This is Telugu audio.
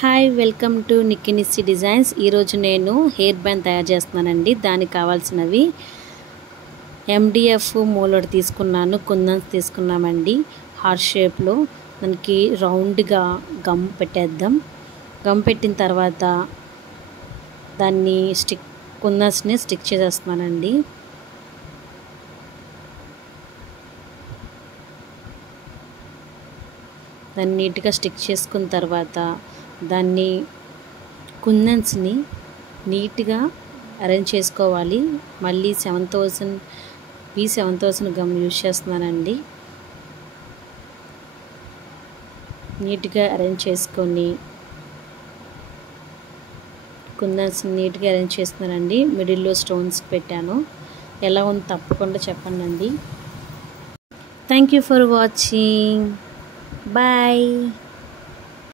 హాయ్ వెల్కమ్ టు నిక్కినిస్సి డిజైన్స్. ఈరోజు నేను హెయిర్ బ్యాండ్ తయారు చేస్తున్నానండి. దానికి కావాల్సినవి MDF మూలడు తీసుకున్నాను, కుందన్స్ తీసుకున్నామండి హార్ట్ షేప్లో. దానికి రౌండ్గా గమ్ పెట్టేద్దాం. గమ్ పెట్టిన తర్వాత దాన్ని కుందన్స్ని స్టిక్ చేసేస్తున్నానండి. దాన్ని నీట్గా స్టిక్ చేసుకున్న తర్వాత దాన్ని కుందన్స్ని నీట్గా అరేంజ్ చేసుకోవాలి. మళ్ళీ 7000 గమ్ యూజ్ చేస్తున్నానండి. నీట్గా అరేంజ్ చేసుకొని కుందన్స్ని నీట్గా అరేంజ్ చేస్తున్నానండి. మిడిల్లో స్టోన్స్ పెట్టాను. ఎలా ఉంది తప్పకుండా చెప్పండి. Thank you for watching. Bye.